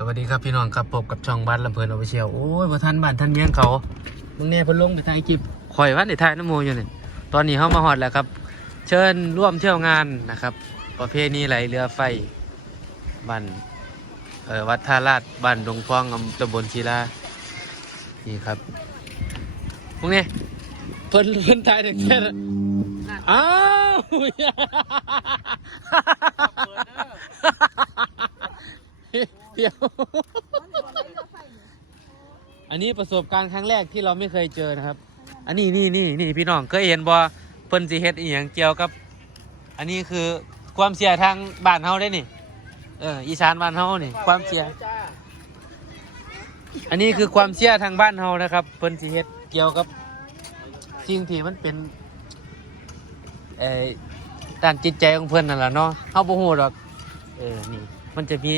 สวัสดีครับพี่น้องครับพบกับช่องบ้านลำเพลินออฟฟิเชียลโอ้ยมาทันบ้านทันเมียงเขามึงเนี่ยเพิ่นลงไปถ่ายคลิปข่อยวันในถ่ายน้ำโมอยู่เนี่ยตอนนี้เข้ามาฮอดแล้วครับ เชิญร่วมเที่ยวงานนะครับ ประเพณีไหลเรือไฟบ้านเอ่อวัดท่าลาดบ้านดงพองอำตำบลชีลานี่ครับพวกนี้เพิ่นเพิ่นถ่ายแต่แค่นั้นอ้าว เดียว อันนี้ประสบการณ์ครั้งแรกที่เราไม่เคยเจอนะครับ อันนี้นี่นี่นี่พี่น้องเคยเห็นบ่เพิ่นสิเฮ็ดอีหยังเกี่ยวกับ อันนี้คือความเสียทางบ้านเฮาได้นี่ เอออีสานบ้านเฮานี่ ความเสีย อันนี้คือความเชื่อทางบ้านเฮานะครับ เพิ่นสิเฮ็ดเกี่ยวกับสิ่งที่มันเป็นเอ่อด้านจิตใจของเพิ่นนั่นแหละเนาะเฮาบ่ฮู้ดอก เออ นี่ มันจะมี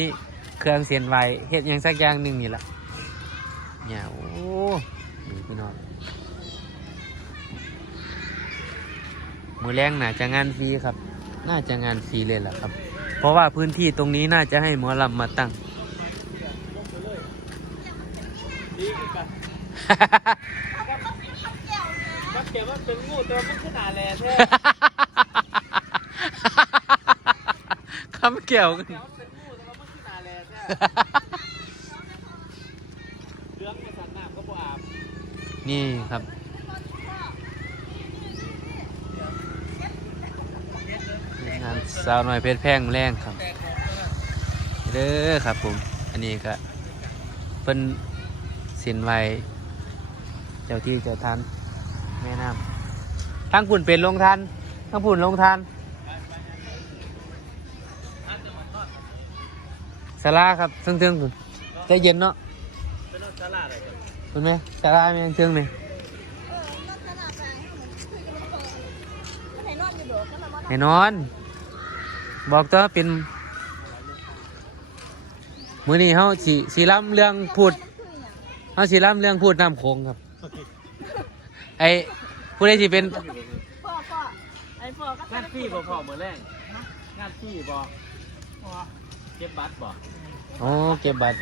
เครื่องเสียนไหวเฮ็ดยังสักอย่างหนึ่งนี่แหละเนี่ยโอ้นี่พี่น้องมือแรงน่าจะงานฟรีครับ น่าจะงานฟรีเลยแหละครับ เพราะว่าพื้นที่ตรงนี้น่าจะให้หมอลำมาตั้งมันเก็บว่าเป็นงูแต่ว่ามันขนาดแลแท้คำเกี่ยวกัน เรื่องในสันน้ำก็บ่อาบนี่ครับงานสาวน้อยเพชรแพงแรงครับเด้อครับผม อันนี้ก็เป็นสินไว้เจ้าที่เจ้าทานแม่น้ำทั้งผุ่นเป็นลงทานทั้งผุ่นลงทาน สาราครับซึ่งเทิงๆผุ่นใจเย็นเนาะเป็นรถชาลาอะไรกันเห็นไหมสาราแม่งเทิงไหมให้นอน บอกตัวเป็นมื้อนี้เฮาสิสิล้ำเรื่องพูดเฮาสิล้ำเรื่องพูดน้ำโขงครับไอ้ผู้ใดสิเป็นพ่อพ่อไอ้พ่อก็งานฟรีบ่พอเหมือนแรงงานฟรีบ่ เก็บบัตรบ่โอ้เก็บบัตร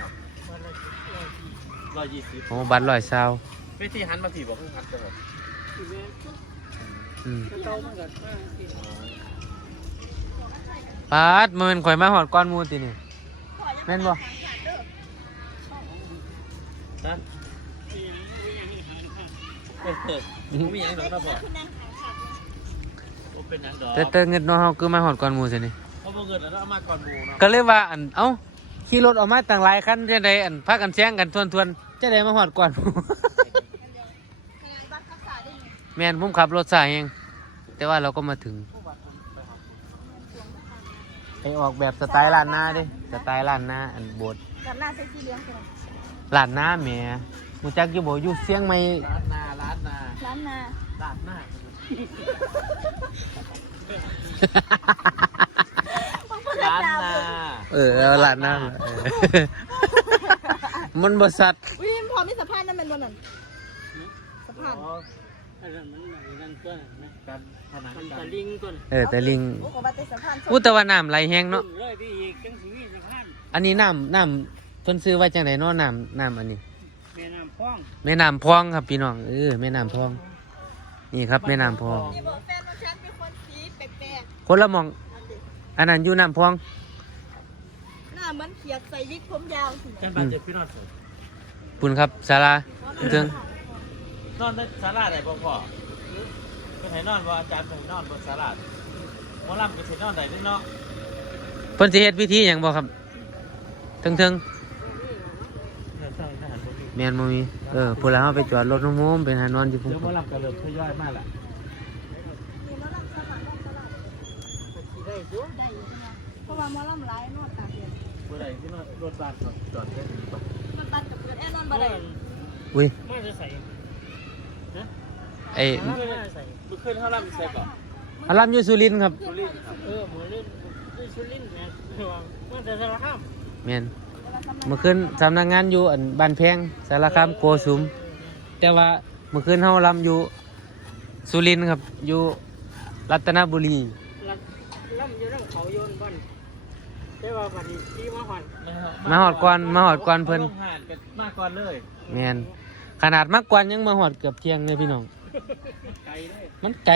ร้อยยี่สิบโอ้บัตรร้อยซาววิธีหันมาผีบ่เพิ่งหันจังหวะอืมปาดมันข่อยมาหอดก้อนหมูตินี่แม่นบ่นะเออมีอย่างหนึ่งนะพ่อคือนั่งขายขาดโอ้เป็นหยังดอกแต่แต่เงินเนาะเฮาคือมาหอดก้อนหมูสินี่ เพราะบ่เงินแล้วเอามาก่อนหมู่เนาะก็เลยว่าอันเอ้าขี่รถออกมาต่างหลายคันจังไดอันพากันแซงกันทวนๆจะได้มาหอดก่อนหมู่ขยายบัตรรักษาได้ไงแม่นผมขับรถสายเอง แต่ว่าเราก็มาถึงไปออกแบบสไตล์ล้านนาดิสไตล์ล้านนาอันโบสถ์กับหน้าเซ็กซี่เลี้ยงใช่ไหมล้านนาแหม่มูจักอยู่บ่อยู่เสียงใหม่ร้านนาร้านนาร้านนา ร้านนาร้านนาเออเอาล้านนาเออมันบ่สัตว์วิมพอมีสะพานนั่นเป็นวันนั้นสะพานการผนังมันกัตะนลิงต้นเออแต่ลิงโอ้โหบัตรเป็นสะพานอุยแตว่าน้ำไหลแห้งเนาะเลยพี่อีกจังสีสะพานอันนี้น้ำน้ำเพิ่นซื้อไว้จังไดเนาะน้ำน้ำอันนี้แม่น้ำพ้องแม่น้ำพองครับพี่น้องเออแม่น้ำพอง นี่ครับแม่น้ำพองนี่บอกแฟนของฉันเป็นคนสีแปลกคนละหมอง อันนั้นอยู่น้ำพองๆห น้าเหมือนเขียดใส่วิกผมยาวสิกันบาดเจ็บพี่นอนสุดปุ่นครับศาลาถึงนอนในศาลาไหนบ่พ่อเป็นไหนนอนบ่อาจารย์เป็นนอนบนศาลาหมอลำเป็นไหนนอนไหนด้วยเนาะเพิ่นสิเฮ็ดพิธีหยังบ่ครับถึงถึงเนี่ยใช่ทหารบ่มีแม่นบ่มีเออพุ่นละเฮาไปจอดรถน้องโมมไปหานอนอยู่พุ่นเดี๋ยวหมอลำก็เริ่มทยอยมากละนี่หมอลำสมัครสลับสีได้ดูได้อยู่ใช่ไหมเพราะว่าหมอลำไลฟ์นวดตา เดียวเมื่อไหร่ที่นอนรถบัสจอดจอดได้ดีป่ะมันตันกับเพื่อนแอนนอนบ่ได้อุ้ยไม่จะใส่ไอ้ไม่จะใส่เมื่อคืนเท่าลำใส่ก่อนอารามอยู่สุรินทร์ครับสุรินทร์ครับเออหมือนเล่นด้วยชุลินเนี่ยมันจะสารห้ามแม่นเมื่อคืนสำนักงานอยู่อันบ้านแพงสารคามโกสุม แต่ว่าเมื่อคืนเฮาลำอยู่สุรินทร์ครับอยู่รัตนบุรีล่ำอยู่ร่างเขาโยนบ้าน แต่ว่าบัดนี้ที่มาหอนมาหอดก่อนมาหอดก่อนเพิ่นลงหาดกันมาก่อนเลยแมนขนาดมักกวนยังมาหอดเกือบเที่ยงเลยพี่น้อง ไกลเลยมันไกล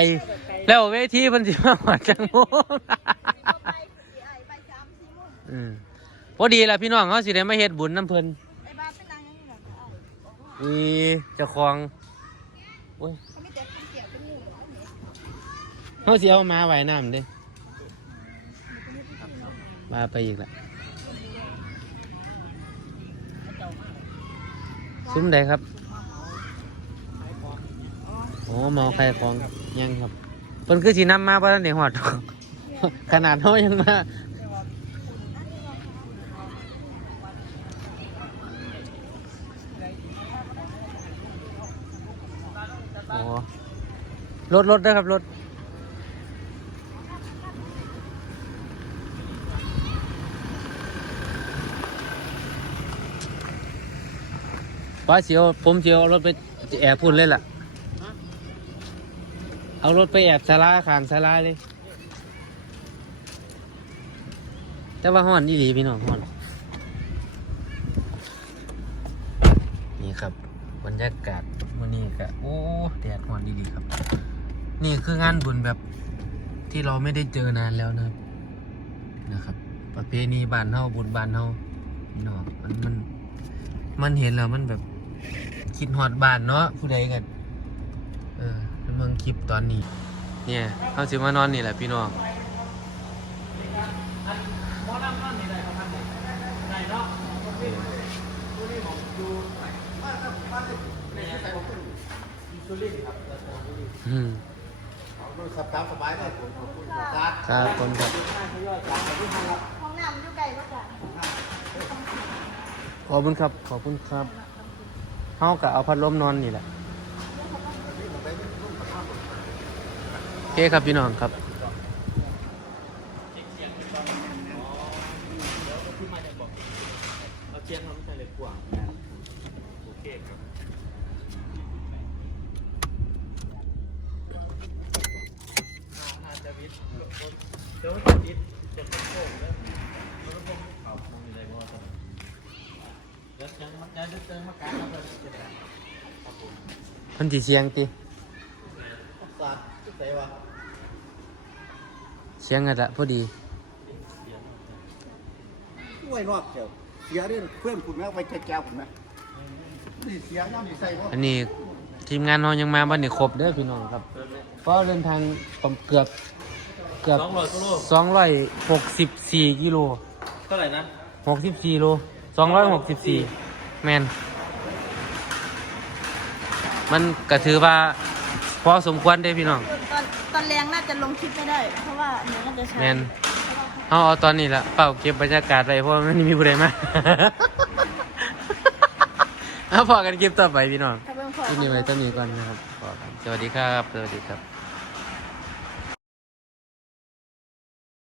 แล้วเวทีเพิ่นสิมาหอดจังโมง ไปสี่ไอ้ไปสามสี่โมงอืมพอดีล่ะพี่น้องเขาสิได้มาเฮ็ดบุญน้ำเพิ่นไอ้บ้าเป็นนางยังไงแบบไอ้มีเจ้าของโอ้ยเขาไม่แต่คนเกี่ยวเป็นงูเหรอเนี่ยเขาสิเอามาไว้น้ำเด้ มาไปอีกละซุ้มใดครับโอ้เมาใครของยังครับเพิ่นคือสีน้ำมาเพราะท่นเดี๋ยวหอด ขนาดเขายังมาโอ้รถรถเด้อครับรถ ป้าเสียวผมเสียวเอารถไปแอบพูดเลยล่ะ เอารถไปแอบสาราขางสาราเลย แต่ว่าห้อนนี่หลีพี่น้องห้อน นี่ครับบรรยากาศวันนี้ก็โอ้แดดห้อนดีๆครับ นี่คืองานบุญแบบที่เราไม่ได้เจอนานแล้วนะครับนะครับ ประเพณีบ้านเฮาบุญบ้านเฮาพี่น้องมันมันมันเห็นแล้วมันแบบ คิดฮอดบ้านเนาะผู้ใดกัน เออแล้วเมืองคลิปตอนนี้ เนี่ยเขาสิมานอนนี่แหละพี่น้องอลำนอนนี่ได้ประมครับครับสบามสบายผมขอบคุณครับครับคนครับห้องน้ำอยู่ไกลปะจ๊ะขอบคุณครับ ขอบคุณครับ เฮากับเอาพัดลมนอนนี่แหละโอเคครับพี่น้องครับเชียนทำใส่เล็กว่าโอเคครับนาจะวิทย์เดี๋ยวจะวิทย์จะเป็นโค้งแล้ว มันสีเสียงติศาสตร์ที่เสียงกันละพอดีไว้รอบเดียวเสียเรื่องเพื่อนคุณแม่ไปแก้วผมนะนี่เสียย่ำนี่ใส่อันนี้ทีมงานเรายังมาบ้านนี่ครบเด้อพี่น้องครับเพราะเดินทางผมเกือบเกือบสองร้อยกิโลสองร้อยหกสิบสี่กิโลเท่าไหร่นะหกสิบสี่โล สองร้อยหกสิบสี่แมนมันก็ถือว่าพอสมควรได้อพี่น้อง ตอนตอนแรงน่าจะลงคลิปไม่ได้ เพราะว่าเนื้อมันจะใช้แมนเอาเอาตอนนี้ละเป่าเก็บบรรยากาศไว้เพราะว่ามันไม่มีผู้ใดมา เอาพอกันคลิปต่อไปพี่น้องถ้าเบิ่งพอคลิปนี้ไว้ต้นนี้ก่อนนะครับพอกันสวัสดีครับ สวัสดีครับ